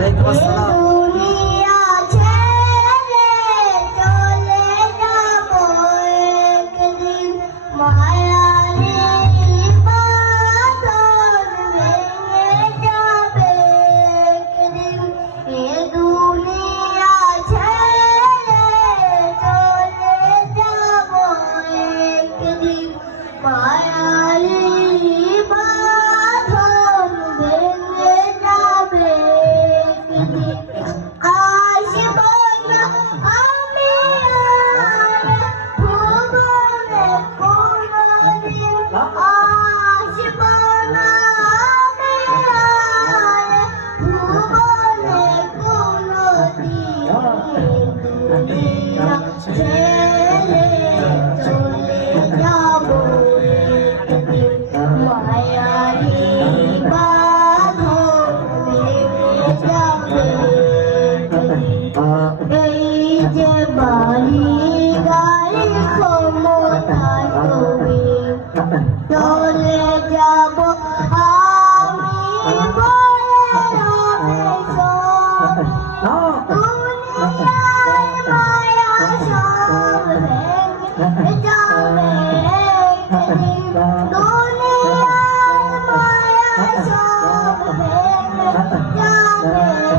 ওয়ালাইকুম আসসালাম। চলে যাব আমি দুনিয়ায় মায়া সব ভেঙে যাবে একদিন, দুনিয়ায় মায়া সব ভেঙে যাবে একদিন,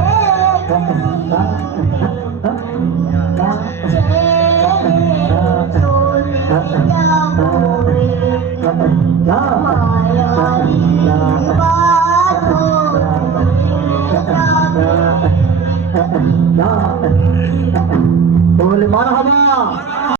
চলে যাব